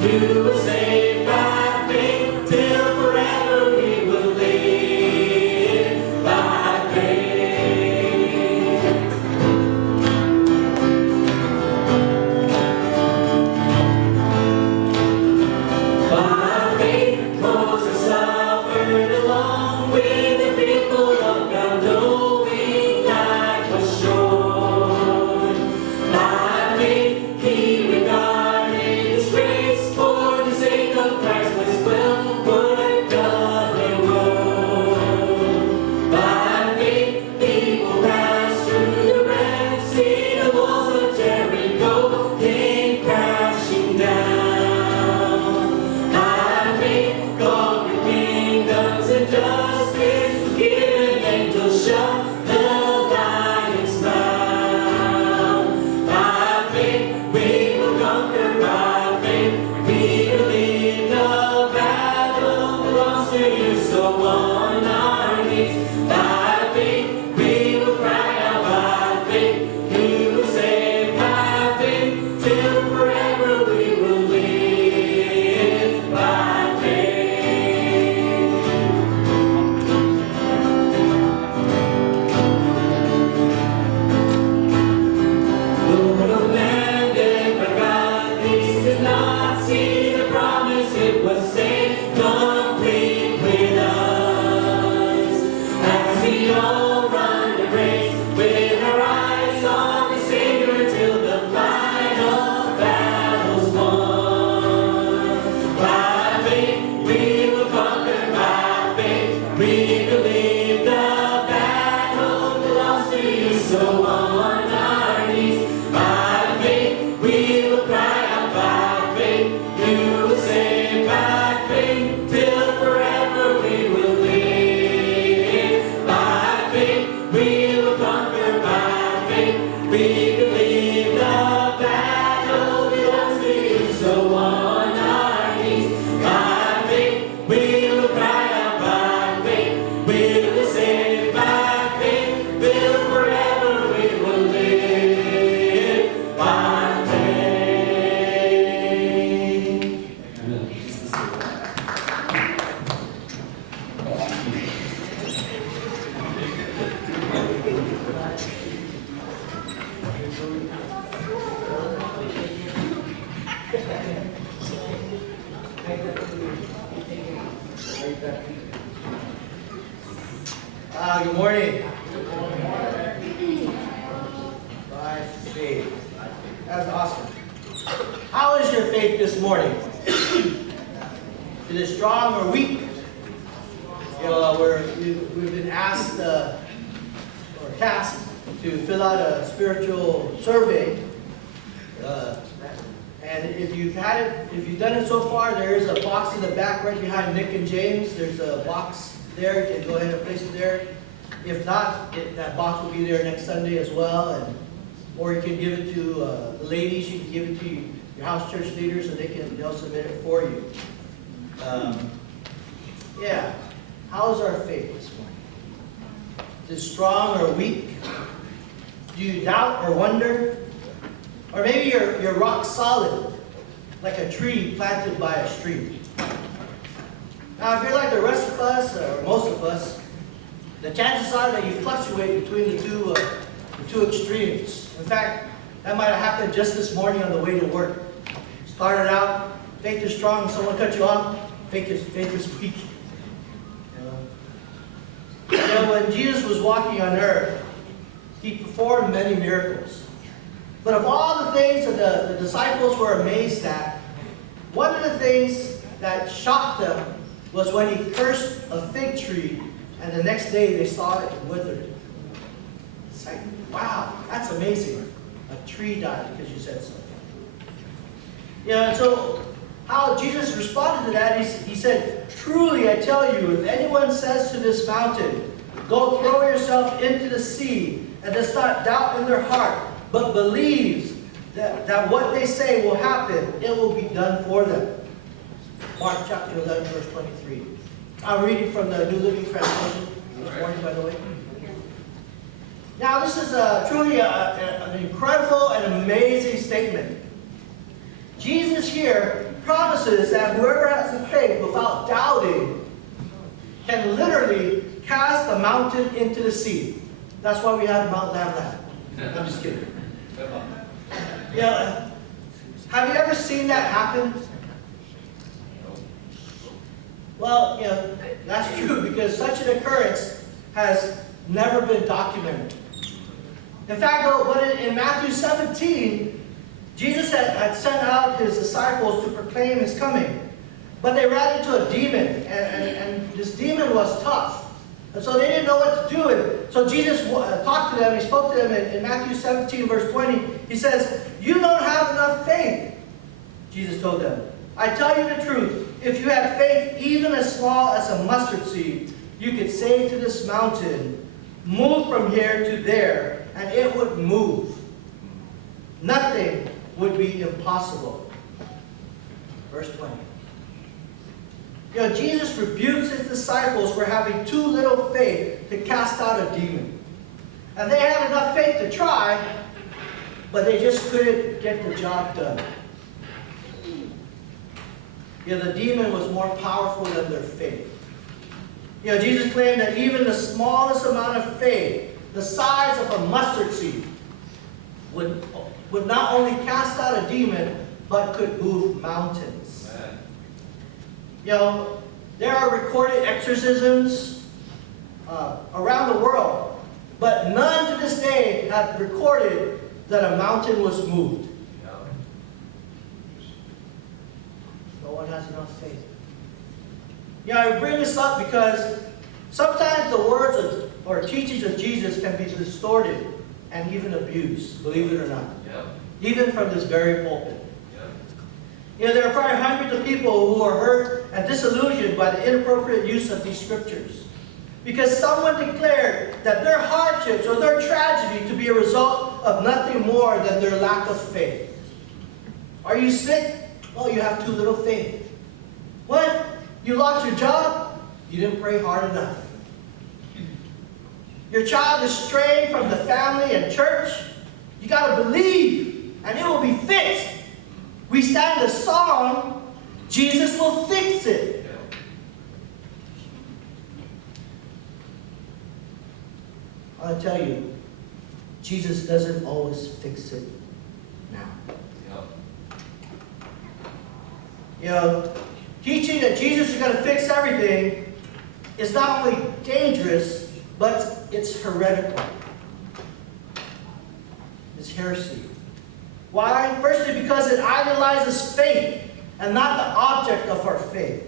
You will save by faith till forever we will live by faith. By faith Moses suffered along with the people of God, knowing life was short. By faith he regarded disgrace for the sake of Christ was well worth the reward. By faith people passed through the Red Sea, the walls of Jericho came crashing down. By faith conquered kingdoms and justice, given angels shut the lion's mouth. By faith we will conquer, by faith we believe the battle belongs to you, so on our knees. By faith we will cry out, by faith you will save, by faith till forever we will live by faith. Lord of land and by God, this did not see the promise, it was safe, complete with us. As we all run the race with our eyes on the Savior till the final battle's won. By faith we will conquer, by faith we believe the battle belongs to you, so on our knees. By faith we will cry out, by faith you will save, by faith till forever we will live. By faith we will conquer, by faith we believe the battle belongs to you, so on our knees. By faith we will cry out, by faith we will save, by faith till forever we will live by faith. Good morning. By faith. That's awesome. How is your faith this morning? Is it strong or weak? You know, we've been asked or tasked to fill out a spiritual survey. And if you've done it so far, there is a box in the back right behind Nick and James. There's a box there. You can go ahead and place it there. If not, that box will be there next Sunday as well. Or you can give it to the ladies. You can give it to your house church leaders, and they'll submit it for you. Yeah. How's our faith this morning? Is it strong or weak? Do you doubt or wonder? Or maybe you're rock solid, like a tree planted by a stream. Now, if you're like the rest of us, or most of us, the chances are that you fluctuate between the two extremes. In fact, that might have happened just this morning on the way to work. Started out, faith is strong, someone cut you off, faith is weak. You know, when Jesus was walking on earth, he performed many miracles. But of all the things that the disciples were amazed at, one of the things that shocked them was when he cursed a fig tree, and the next day they saw it withered. It's like, wow, that's amazing. A tree died because you said so. And so how Jesus responded to that, he said, "Truly I tell you, if anyone says to this mountain, 'Go throw yourself into the sea,' and does not doubt in their heart, but believes that what they say will happen, it will be done for them." Mark chapter 11, verse 23. I'm reading from the New Living Translation this morning, by the way. Now, this is truly an incredible and amazing statement. Jesus here promises that whoever has the faith without doubting can literally cast a mountain into the sea. That's why we have Mount Lamb. I'm just kidding. Yeah. Have you ever seen that happen? Well, that's true because such an occurrence has never been documented. In fact, in Matthew 17, Jesus had sent out his disciples to proclaim his coming. But they ran into a demon, and this demon was tough. And so they didn't know what to do. And so Jesus talked to them, he spoke to them in Matthew 17, verse 20. He says, "You don't have enough faith," Jesus told them. "I tell you the truth, if you had faith even as small as a mustard seed, you could say to this mountain, 'Move from here to there,' and it would move. Nothing would be impossible." Verse 20. Jesus rebukes his disciples for having too little faith to cast out a demon. And they had enough faith to try, but they just couldn't get the job done. The demon was more powerful than their faith. Jesus claimed that even the smallest amount of faith, the size of a mustard seed, would not only cast out a demon, but could move mountains. There are recorded exorcisms around the world, but none to this day have recorded that a mountain was moved. No one has enough faith. I bring this up because sometimes the words or teachings of Jesus can be distorted and even abused, believe it or not. Even from this very pulpit. There are probably hundreds of people who are hurt and disillusioned by the inappropriate use of these scriptures. Because someone declared that their hardships or their tragedy to be a result of nothing more than their lack of faith. Are you sick? Well, you have too little faith. What? You lost your job? You didn't pray hard enough. Your child is straying from the family and church? You got to believe, and it will be fixed. We sang the song, Jesus will fix it. I'll tell you, Jesus doesn't always fix it now. Teaching that Jesus is going to fix everything is not only dangerous, but it's heretical. It's heresy. Why? Firstly, because it idolizes faith and not the object of our faith.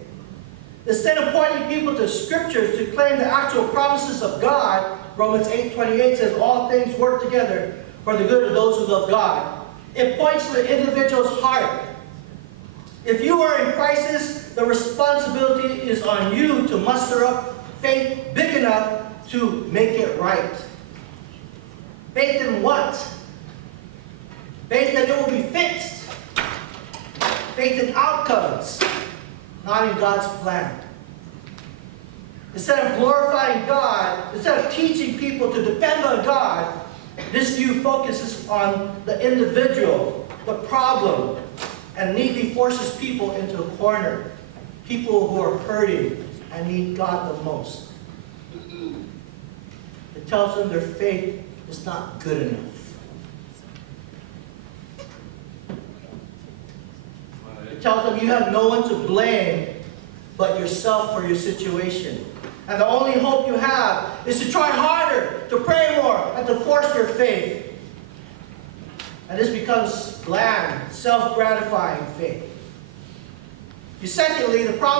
Instead of pointing people to scriptures to claim the actual promises of God, Romans 8:28 says, "All things work together for the good of those who love God." It points to the individual's heart. If you are in crisis, the responsibility is on you to muster up faith big enough to make it right. Faith in what? Faith that it will be fixed. Faith in outcomes, not in God's plan. Instead of glorifying God, instead of teaching people to depend on God, this view focuses on the individual, the problem, and neatly forces people into a corner. People who are hurting and need God the most. It tells them their faith is not good enough. It tells them you have no one to blame but yourself for your situation. And the only hope you have is to try harder, to pray more, and to force your faith. And this becomes bland, self-gratifying faith. Secondly, the problem